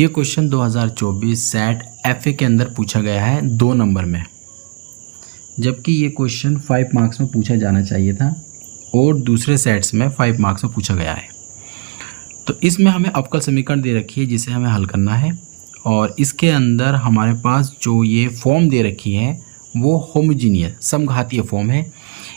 ये question 2024 set FA के अंदर पूछा गया है 2 नंबर में, जबकि ये क्वेश्चन 5 मार्क्स में पूछा जाना चाहिए था और दूसरे सेट्स में 5 मार्क्स में पूछा गया है। तो इसमें हमें अवकल समीकरण दे रखी है जिसे हमें हल करना है, और इसके अंदर हमारे पास जो ये फॉर्म दे रखी है वो होमोजीनियस समघातीय फॉर्म है।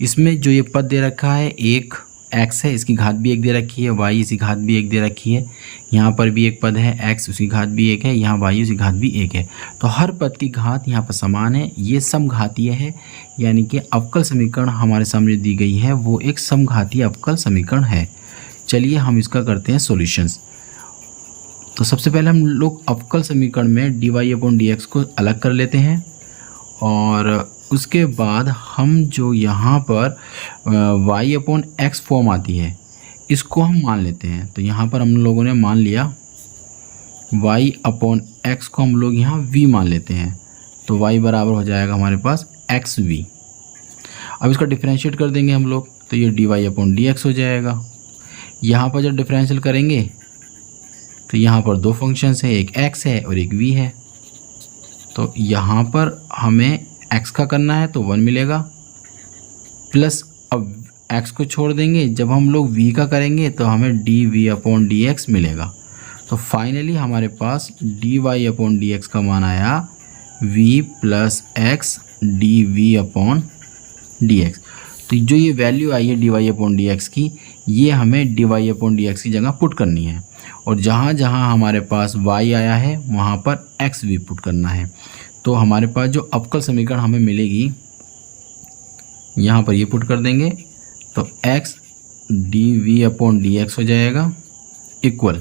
इसमें जो ये पद दे रखा है एक x है, इसकी घात भी 1 दे रखी है, y इसकी घात भी 1 दे रखी है, यहाँ पर भी एक पद है x उसकी घात भी 1 है, यहाँ y उसकी घात भी 1 है। तो हर पद की घात यहाँ पर समान है, ये समघातीय है, यानी कि अवकल समीकरण हमारे सामने दी गई है वो एक समघातीय अवकल समीकरण है। चलिए हम इसका करते हैं सॉल्यूशंस। तो सबसे पहले हम लोग अवकल समीकरण में dy/dx को अलग कर लेते हैं, और उसके बाद हम जो यहाँ पर y/x फॉर्म आती है इसको हम मान लेते हैं। तो यहाँ पर हम लोगों ने मान लिया y/x को हम लोग यहाँ v मान लेते हैं, तो y बराबर हो जाएगा हमारे पास xv। अब इसका डिफरेंशिएट कर देंगे हम लोग, तो ये dy/dx हो जाएगा। यहाँ पर जब डिफरेंशियल करेंगे तो यहाँ पर 2 फंक्शंस हैं, एक x है और एक v है। तो यहाँ पर हमें x का करना है तो 1 मिलेगा, प्लस अब x को छोड़ देंगे, जब हम लोग v का करेंगे तो हमें dv/dx मिलेगा। तो फाइनली हमारे पास dy/dx का मान आया v + x dv/dx। तो जो ये वैल्यू आई है dy/dx की, ये हमें dy/dx की जगह पुट करनी है, और जहाँ जहाँ हमारे पास y आया है वहाँ पर x भी पुट करना है। तो हमारे पास जो अवकल समीकरण हमें मिलेगी यहाँ पर ये पुट कर देंगे, तो x dv/dx हो जाएगा इक्वल,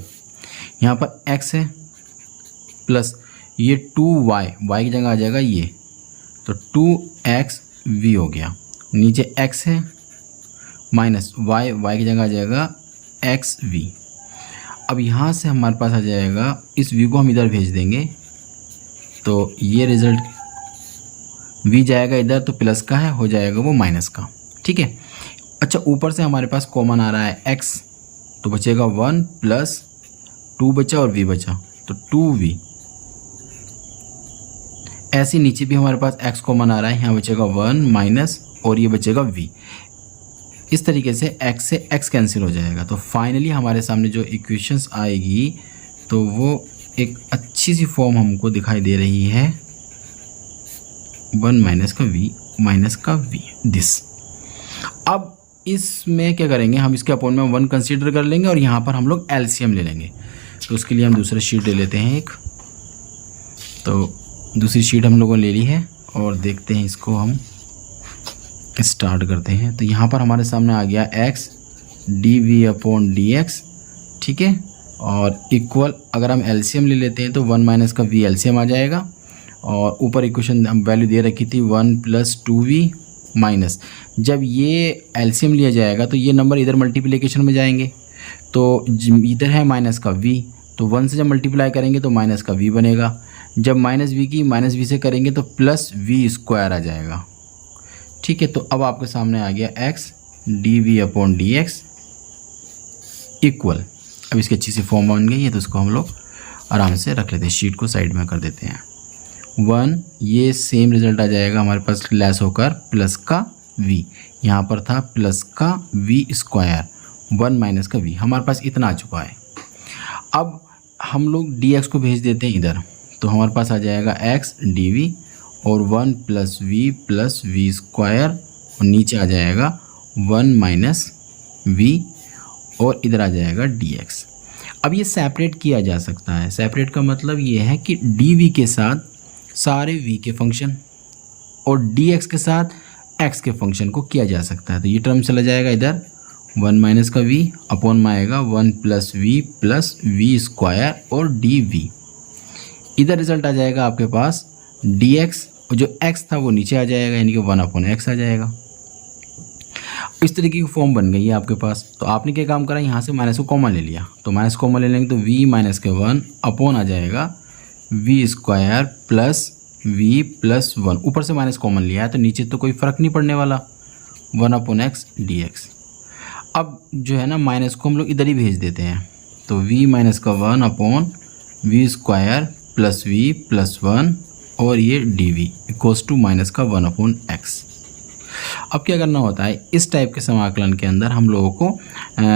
यहाँ पर x है प्लस ये 2y, y की जगह आ जाएगा ये, तो 2xv हो गया, नीचे x है माइनस y, y की जगह आ जाएगा xv। अब यहाँ से हमारे पास आ जाएगा, इस v को हम इधर भेज देंगे तो ये रिज़ल्ट v जाएगा इधर, तो प्लस का है हो जाएगा वो माइनस का, ठीक है। अच्छा, ऊपर से हमारे पास कॉमन आ रहा है x, तो बचेगा 1 प्लस 2 बचा और v बचा, तो 2v। ऐसे नीचे भी हमारे पास x कॉमन आ रहा है, यहाँ बचेगा 1 माइनस और ये बचेगा v। इस तरीके से x से x कैंसिल हो जाएगा। तो फाइनली हमारे सामने जो इक्वेशंस आएगी तो वो एक अच्छी सी फॉर्म हमको दिखाई दे रही है, 1 माइनस का v माइनस का v दिस। अब इसमें क्या करेंगे, हम इसके अपॉन में 1 कंसीडर कर लेंगे और यहाँ पर हम लोग एलसीएम ले लेंगे। तो उसके लिए हम दूसरा शीट ले लेते हैं एक, तो दूसरी शीट हम लोगों ने ले ली है और देखते हैं इसको हम स्टार्ट करते हैं। तो यहाँ पर हमारे सामने आ गया x dv/dx, ठीक है, और इक्वल अगर हम एलसीएम ले लेते हैं तो 1 माइनस का v एलसीएम आ जाएगा, और ऊपर इक्वेशन हम वैल्यू दे रखी थी 1 + 2v माइनस, जब ये एलसीएम लिया जाएगा तो ये नंबर इधर मल्टीप्लिकेशन में जाएंगे, तो इधर है माइनस का v, तो 1 से जब मल्टीप्लाई करेंगे तो माइनस का v बनेगा, जब माइनस v की माइनस v से करेंगे तो प्लस v² आ जाएगा, ठीक है। तो अब आपके सामने आ गया x dv/dx इक्वल, अब इसकी अच्छी सी फॉर्म बन गई है, तो उसको हम लोग आराम से रख लेते हैं, शीट को साइड में कर देते हैं। 1 ये सेम रिज़ल्ट आ जाएगा हमारे पास लेस होकर प्लस का v, यहाँ पर था प्लस का v², 1 माइनस का v, हमारे पास इतना आ चुका है। अब हम लोग dx को भेज देते हैं इधर, तो हमारे पास आ जाएगा x dv और 1 + v + v², और नीचे आ जाएगा 1 माइनस v और इधर आ जाएगा dx। अब ये सेपरेट किया जा सकता है, सेपरेट का मतलब ये है कि dv के साथ सारे v के फंक्शन और dx के साथ x के फंक्शन को किया जा सकता है। तो ये टर्म चला जाएगा इधर, 1 माइनस का v अपॉन में आएगा 1 + v + v² और dv। इधर रिजल्ट आ जाएगा आपके पास dx, और जो x था वो नीचे आ जाएगा, यानी कि 1/x आ जाएगा। इस तरीके की फॉर्म बन गई है आपके पास। तो आपने क्या काम करा, यहाँ से माइनस को कॉमन ले लिया, तो माइनस कॉमन ले लेंगे तो v माइनस के 1 अपॉन आ जाएगा v² प्लस v + 1, ऊपर से माइनस कॉमन लिया है तो नीचे तो कोई फ़र्क नहीं पड़ने वाला, 1/x dx। अब जो है ना माइनस को हम लोग इधर ही भेज देते हैं, तो v माइनस का 1 upon v square plus v plus 1 और ये d v equals to minus का 1/x। अब क्या करना होता है, इस टाइप के समाकलन के अंदर हम लोगों को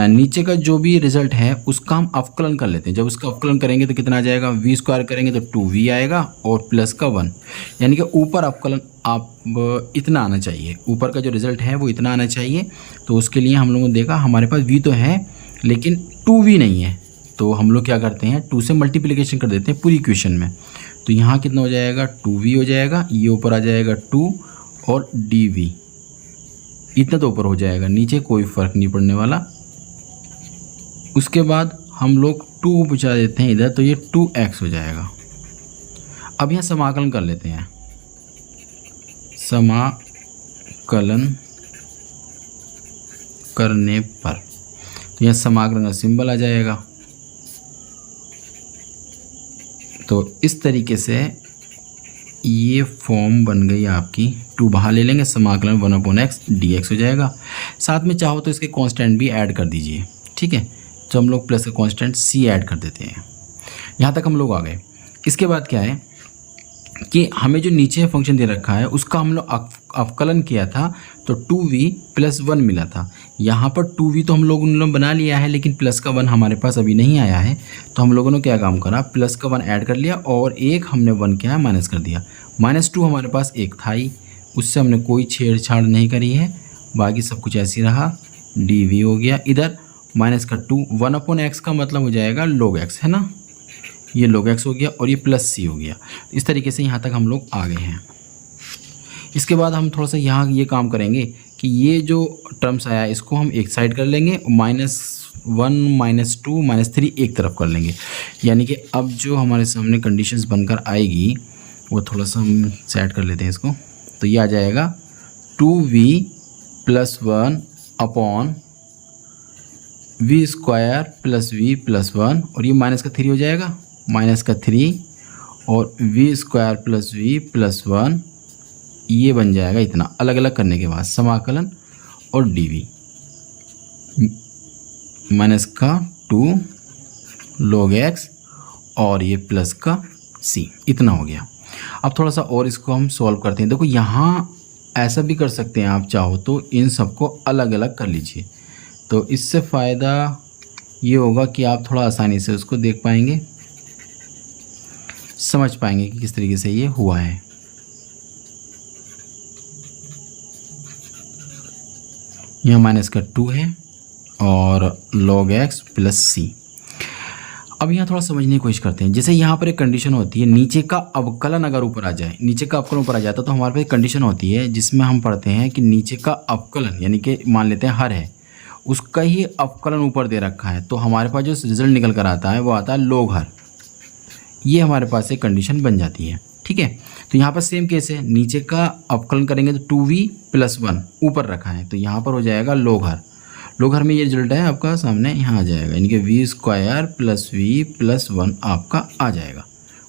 नीचे का जो भी रिजल्ट है उसका हम अवकलन कर लेते हैं। जब उसका अवकलन करेंगे तो कितना आ जाएगा, वी स्क्वायर करेंगे तो 2v आएगा और प्लस का 1, यानी कि ऊपर अवकलन आप इतना आना चाहिए, ऊपर का जो रिजल्ट है वो इतना आना चाहिए। तो उसके लिए हम लोगों ने देखा हमारे पास v तो है लेकिन 2v नहीं है, तो हम लोग क्या करते हैं 2 से मल्टीप्लिकेशन कर देते हैं पूरी इक्वेशन में। तो यहाँ कितना हो जाएगा 2v हो जाएगा, ये ऊपर आ जाएगा 2 और dv इतना तो ऊपर हो जाएगा, नीचे कोई फ़र्क नहीं पड़ने वाला। उसके बाद हम लोग 2 बचा देते हैं इधर, तो ये 2x हो जाएगा। अब यहाँ समाकलन कर लेते हैं, समाकलन करने पर तो यहाँ समाकलन का सिंबल आ जाएगा। तो इस तरीके से ये फॉर्म बन गई आपकी, 2 बाहर ले लेंगे, समाकलन 1/x dx हो जाएगा। साथ में चाहो तो इसके कांस्टेंट भी ऐड कर दीजिए, ठीक है। तो हम लोग प्लस का कांस्टेंट c ऐड कर देते हैं। यहाँ तक हम लोग आ गए। इसके बाद क्या है कि हमें जो नीचे फंक्शन दे रखा है उसका हम लोग अवकलन किया था तो 2v प्लस 1 मिला था। यहाँ पर 2v तो हम लोगों ने बना लिया है लेकिन प्लस का 1 हमारे पास अभी नहीं आया है, तो हम लोगों ने क्या काम करा, प्लस का 1 ऐड कर लिया और एक हमने 1 क्या है माइनस कर दिया। -2 हमारे पास एक था ही, उससे हमने कोई छेड़छाड़ नहीं करी है, बाकी सब कुछ ऐसे रहा। dv हो गया, इधर माइनस का 2, 1/x का मतलब हो जाएगा log x, है ना, ये log x हो गया और ये प्लस c हो गया। इस तरीके से यहाँ तक हम लोग आ गए हैं। इसके बाद हम थोड़ा सा यहाँ ये काम करेंगे कि ये जो टर्म्स आया इसको हम एक साइड कर लेंगे, -1 -2 -3 एक तरफ कर लेंगे। यानी कि अब जो हमारे सामने कंडीशंस बनकर आएगी वो थोड़ा सा हम सेट कर लेते हैं इसको। तो ये आ जाएगा 2v plus 1 upon v square plus v plus 1 और ये माइनस का 3 हो जाएगा, माइनस का 3 और v square plus v plus 1, ये बन जाएगा इतना। अलग अलग करने के बाद समाकलन और dv माइनस का 2 log x और ये प्लस का c, इतना हो गया। अब थोड़ा सा और इसको हम सॉल्व करते हैं। देखो यहाँ ऐसा भी कर सकते हैं, आप चाहो तो इन सबको अलग अलग कर लीजिए, तो इससे फ़ायदा ये होगा कि आप थोड़ा आसानी से उसको देख पाएंगे, समझ पाएंगे कि किस तरीके से ये हुआ है। यहाँ माइनस का 2 है और log x प्लस c। अब यहाँ थोड़ा समझने की कोशिश करते हैं। जैसे यहाँ पर एक कंडीशन होती है, नीचे का अवकलन अगर ऊपर आ जाए, नीचे का अवकलन ऊपर आ जाता तो हमारे पास एक कंडीशन होती है जिसमें हम पढ़ते हैं कि नीचे का अवकलन यानी कि मान लेते हैं हर है, उसका ही अवकलन ऊपर दे रखा है, तो हमारे पास जो रिजल्ट निकल कर आता है वो आता है log हर। ये हमारे पास एक कंडीशन बन जाती है, ठीक है। तो यहाँ पर सेम केस है, नीचे का अवकलन करेंगे तो 2v प्लस 1 ऊपर रखा है, तो यहाँ पर हो जाएगा log हर। log हर में ये रिजल्ट है आपका सामने यहाँ आ जाएगा, यानी कि v square plus v plus 1 आपका आ जाएगा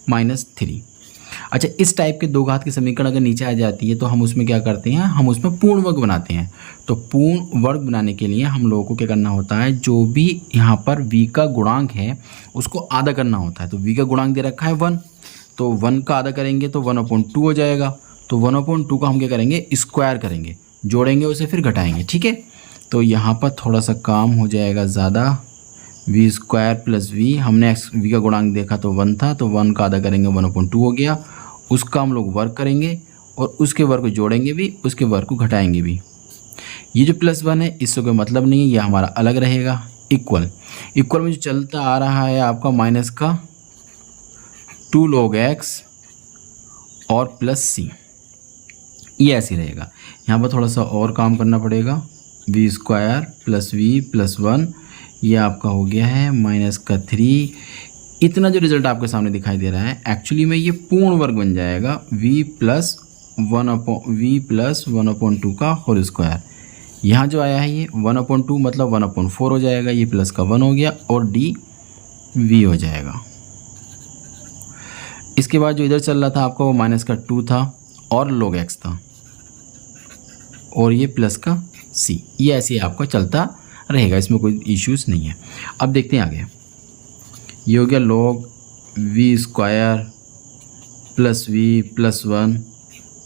-3। अच्छा, इस टाइप के दो घात की समीकरण अगर नीचे आ जाती है तो हम उसमें क्या करते हैं, हम उसमें पूर्ण वर्ग बनाते हैं। तो पूर्ण वर्ग बनाने के लिए हम लोगों को क्या करना होता है, जो भी यहाँ पर v का गुणांक है उसको आधा करना होता है। तो v का गुणांक दे रखा है 1, तो 1 का आधा करेंगे तो 1/2 हो जाएगा। तो 1/2 का हम क्या करेंगे, स्क्वायर करेंगे, जोड़ेंगे उसे फिर घटाएंगे, ठीक है। तो यहाँ पर थोड़ा सा काम हो जाएगा ज़्यादा, वी स्क्वायर प्लस वी, हमने v का गुणांक देखा तो 1 था, तो 1 का आधा करेंगे 1/2 हो गया, उसका हम लोग वर्ग करेंगे और उसके वर्ग को जोड़ेंगे भी, उसके वर्ग को घटाएंगे भी। ये जो +1 है इससे कोई मतलब नहीं है, ये हमारा अलग रहेगा। इक्वल में जो चलता आ रहा है आपका माइनस का 2 log x और प्लस c, ये ऐसे रहेगा। यहाँ पर थोड़ा सा और काम करना पड़ेगा, v square plus v plus 1, ये आपका हो गया है माइनस का 3। इतना जो रिजल्ट आपके सामने दिखाई दे रहा है एक्चुअली में ये पूर्ण वर्ग बन जाएगा, v प्लस 1/2 का होल स्क्वायर। यहाँ जो आया है ये 1/2 मतलब 1/4 हो जाएगा, ये प्लस का 1 हो गया और dv हो जाएगा। इसके बाद जो इधर चल रहा था आपका वो माइनस का 2 था और log x था और ये प्लस का c, ये ऐसे आपका चलता रहेगा, इसमें कोई इश्यूज़ नहीं है। अब देखते हैं आगे, ये हो गया log v square plus v plus 1,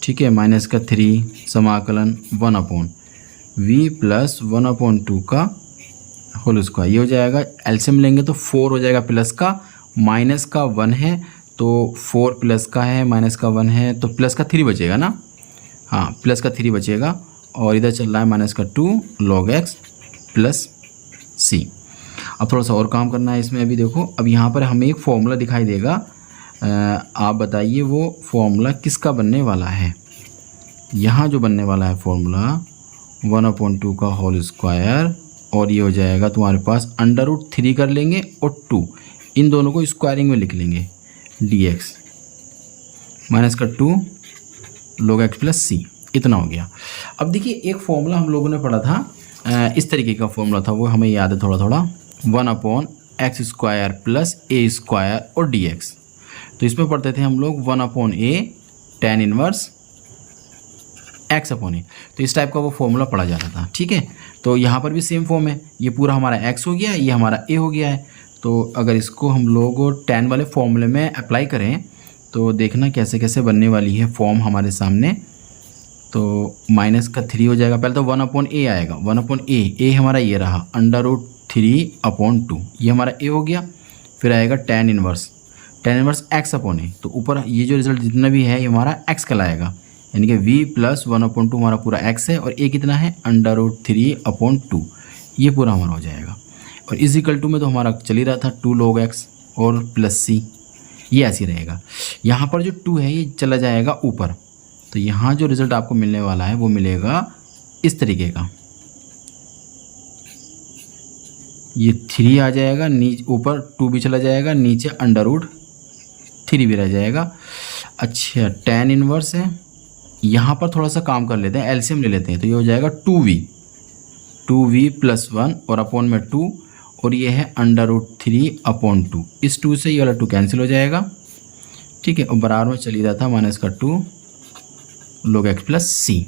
ठीक है, माइनस का 3 समाकलन 1 अपॉन वी प्लस 1/2 का होल स्क्वायर। ये हो जाएगा, एलसीएम लेंगे तो 4 हो जाएगा, प्लस का माइनस का 1 है तो 4 प्लस का है, माइनस का 1 है तो प्लस का 3 बचेगा ना, हाँ प्लस का 3 बचेगा। और इधर चल रहा है माइनस का 2 log x प्लस सी। अब थोड़ा सा और काम करना है इसमें। अभी देखो, अब यहाँ पर हमें एक फॉर्मूला दिखाई देगा, आप बताइए वो फॉर्मूला किसका बनने वाला है। यहाँ जो बनने वाला है फॉर्मूला 1/2 का होल स्क्वायर, और ये हो जाएगा तुम्हारे पास √3 कर लेंगे और 2, इन दोनों को स्क्वायरिंग में लिख लेंगे dx माइनस का 2 log x प्लस सी, इतना हो गया। अब देखिए एक फॉर्मूला हम लोगों ने पढ़ा था, इस तरीके का फॉर्मूला था, वो हमें याद है थोड़ा थोड़ा, 1/x² प्लस a² और dx। तो इसमें पढ़ते थे हम लोग 1/a tan इनवर्स x/a, तो इस टाइप का वो फॉर्मूला पढ़ा जाता था, ठीक है। तो यहाँ पर भी सेम फॉर्म है, ये पूरा हमारा x हो गया, ये हमारा a हो गया है। तो अगर इसको हम लोग tan वाले फॉर्मूले में अप्लाई करें तो देखना कैसे कैसे बनने वाली है फॉर्म हमारे सामने। तो माइनस का 3 हो जाएगा, पहले तो 1/a आएगा, 1/a हमारा ये रहा √3/2, ये हमारा a हो गया। फिर आएगा tan इनवर्स x/a, तो ऊपर ये जो रिजल्ट जितना भी है ये हमारा x कहलाएगा, यानी कि v प्लस 1/2 हमारा पूरा x है, और a कितना है √3/2, ये पूरा हमारा हो जाएगा। और इज इक्वल टू में तो हमारा चल ही रहा था 2 log x और प्लस सी, ये ऐसे रहेगा। यहाँ पर जो 2 है ये चला जाएगा ऊपर, तो यहाँ जो रिजल्ट आपको मिलने वाला है वो मिलेगा इस तरीके का, ये 3 आ जाएगा, नीचे ऊपर 2 भी चला जाएगा, नीचे √3 भी रह जाएगा। अच्छा, tan इनवर्स है, यहाँ पर थोड़ा सा काम कर लेते हैं, एलसीएम ले लेते हैं, तो ये हो जाएगा 2v प्लस 1 और अपॉन में 2, और ये है √3/2, इस 2 से ये वाला 2 कैंसिल हो जाएगा, ठीक है। और बराबर में चली रहा था माइनस का 2 log x प्लस सी,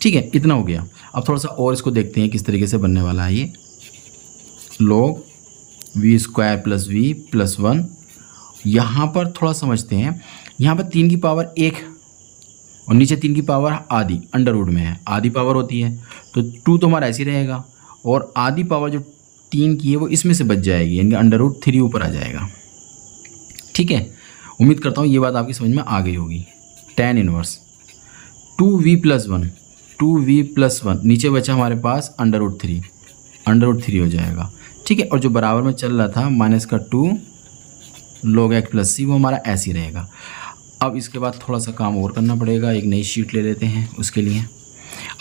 ठीक है, इतना हो गया। अब थोड़ा सा और इसको देखते हैं किस तरीके से बनने वाला है ये, log v² plus v plus 1। यहाँ पर थोड़ा समझते हैं, यहाँ पर 3 की पावर 1 और नीचे 3 की पावर आधी अंडर रूट में है, आधी पावर होती है, तो 2 तो हमारा ऐसे ही रहेगा, और आधी पावर जो 3 की है वो इसमें से बच जाएगी, यानी कि √3 ऊपर आ जाएगा, ठीक है। उम्मीद करता हूँ ये बात आपकी समझ में आ गई होगी। tan इनवर्स 2v प्लस 1 नीचे बचा हमारे पास √3 हो जाएगा, ठीक है। और जो बराबर में चल रहा था माइनस का 2 log x प्लस सी, वो हमारा ऐसे ही रहेगा। अब इसके बाद थोड़ा सा काम और करना पड़ेगा, एक नई शीट ले लेते हैं उसके लिए।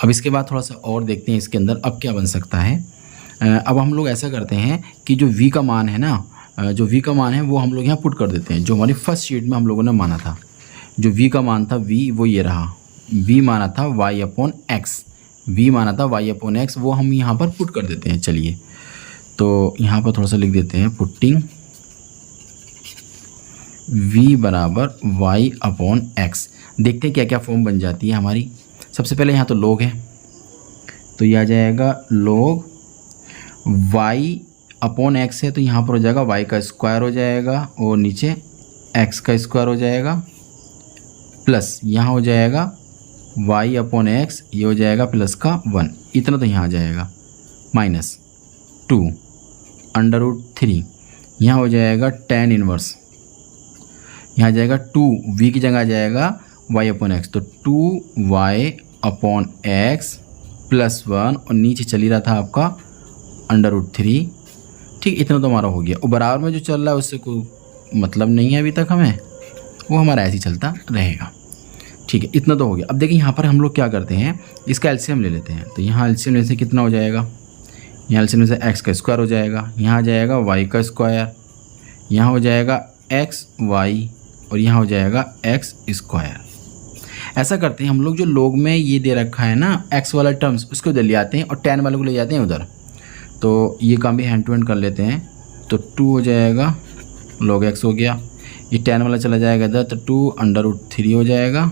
अब इसके बाद थोड़ा सा और देखते हैं इसके अंदर अब क्या बन सकता है। अब हम लोग ऐसा करते हैं कि जो v का मान है ना, जो v का मान है वो हम लोग यहाँ पुट कर देते हैं, जो हमारी फर्स्ट शीट में हम लोगों ने माना था। जो v का मान था v, वो ये रहा, v माना था y/x, वो हम यहाँ पर पुट कर देते हैं। चलिए, तो यहाँ पर थोड़ा सा लिख देते हैं, पुटिंग v बराबर y/x। देखते हैं क्या क्या फॉर्म बन जाती है हमारी। सबसे पहले यहाँ तो log है, तो यह आ जाएगा log y/x है, तो यहाँ पर हो जाएगा y का स्क्वायर हो जाएगा और नीचे x का स्क्वायर हो जाएगा, प्लस यहाँ हो जाएगा y/x, ये हो जाएगा प्लस का 1, इतना तो यहाँ आ जाएगा, माइनस 2 √3, यहाँ हो जाएगा tan इनवर्स, यहाँ आ जाएगा 2v की जगह आ जाएगा y/x, तो 2y/x प्लस 1, और नीचे चली रहा था आपका √3, ठीक, इतना तो हमारा हो गया। और बराबर में जो चल रहा है उससे कोई मतलब नहीं है अभी तक हमें, वो हमारा ऐसे ही चलता रहेगा, ठीक है, इतना तो हो गया। अब देखिए यहाँ पर हम लोग क्या करते हैं, इसका एलसीएम ले लेते हैं। तो यहाँ एलसीएम लेने से कितना हो जाएगा, यहाँ एलसीएम लेने से x का स्क्वायर हो जाएगा, यहाँ आ जाएगा y का स्क्वायर, यहाँ हो जाएगा xy, और यहाँ हो जाएगा x स्क्वायर। ऐसा करते हैं हम लोग, जो log में ये दे रखा है ना x वाला टर्म्स, उसको उधर ले आते हैं और tan वाले को ले जाते हैं उधर। तो ये काम भी हैंड टू हैंड कर लेते हैं। तो 2 हो जाएगा log x हो गया, ये tan वाला चला जाएगा इधर, तो 2 √3 हो जाएगा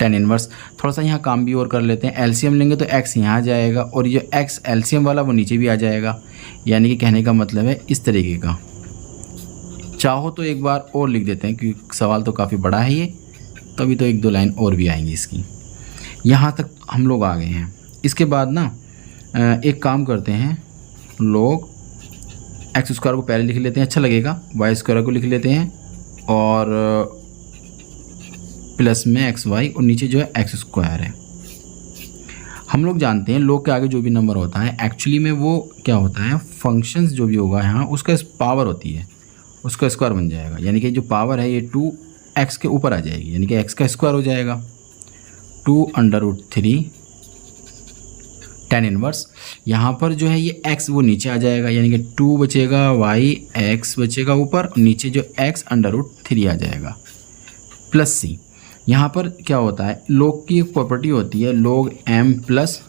tan इनवर्स। थोड़ा सा यहाँ काम भी और कर लेते हैं, एलसीएम लेंगे तो x यहाँ आ जाएगा, और ये x एलसीएम वाला वो नीचे भी आ जाएगा, यानी कि कहने का मतलब है इस तरीके का, चाहो तो एक बार और लिख देते हैं क्योंकि सवाल तो काफ़ी बड़ा है ये, तभी तो एक दो लाइन और भी आएंगी इसकी। यहाँ तक हम लोग आ गए हैं। इसके बाद ना एक काम करते हैं, लोग एक्स स्क्वायर को पहले लिख लेते हैं, अच्छा लगेगा। वाई स्क्वायर को लिख लेते हैं और प्लस में एक्स वाई और नीचे जो है एक्स स्क्वायर है। हम लोग जानते हैं लोग के आगे जो भी नंबर होता है एक्चुअली में वो क्या होता है, फंक्शंस जो भी होगा यहाँ उसका पावर होती है, उसका स्क्वायर बन जाएगा। यानी कि जो पावर है ये 2x के ऊपर आ जाएगी, यानी कि x का स्क्वायर हो जाएगा 2√3 tan इनवर्स। यहाँ पर जो है ये x वो नीचे आ जाएगा, यानी कि 2 बचेगा, y x बचेगा ऊपर, और नीचे जो x√3 आ जाएगा प्लस c। यहाँ पर क्या होता है, log की एक प्रॉपर्टी होती है log m plus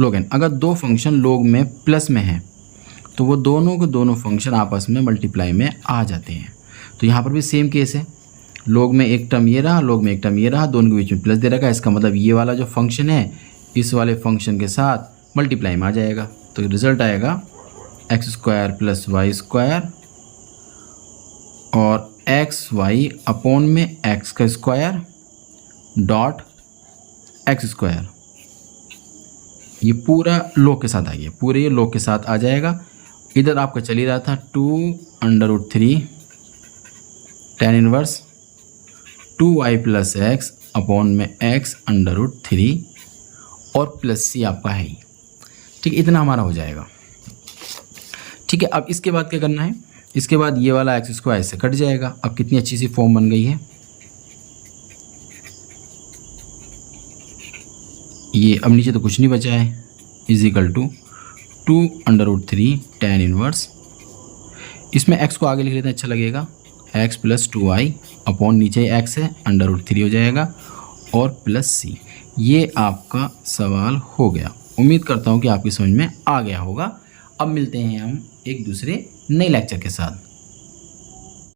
log n। अगर दो फंक्शन log में प्लस में है तो वो दोनों के दोनों फंक्शन आपस में मल्टीप्लाई में आ जाते हैं। तो यहाँ पर भी सेम केस है, log में एक टर्म ये रहा, log में एक टर्म ये रहा, दोनों के बीच में प्लस दे रखा है। इसका मतलब ये वाला जो फंक्शन है इस वाले फंक्शन के साथ मल्टीप्लाई में आ जाएगा। तो रिज़ल्ट आएगा x square plus y square और एक्स वाई अपॉन में एक्स का स्क्वायर डॉट एक्स स्क्वायर। ये पूरा log के साथ आ गया, पूरे ये log के साथ आ जाएगा। इधर आपका चल ही रहा था 2√3 tan inverse 2y plus x upon में x√3 और प्लस c आपका है ही। ठीक है, इतना हमारा हो जाएगा। ठीक है, अब इसके बाद क्या करना है, इसके बाद ये वाला एक्स स्क्वायर से कट जाएगा। अब कितनी अच्छी सी फॉर्म बन गई है ये। अब नीचे तो कुछ नहीं बचा है, इजिकल टू 2√3 tan इनवर्स। इसमें x को आगे लिख लेते हैं, अच्छा लगेगा, x प्लस 2y अपॉन नीचे x है √3 हो जाएगा और प्लस c। ये आपका सवाल हो गया। उम्मीद करता हूँ कि आपकी समझ में आ गया होगा। अब मिलते हैं हम एक दूसरे नए लेक्चर के साथ।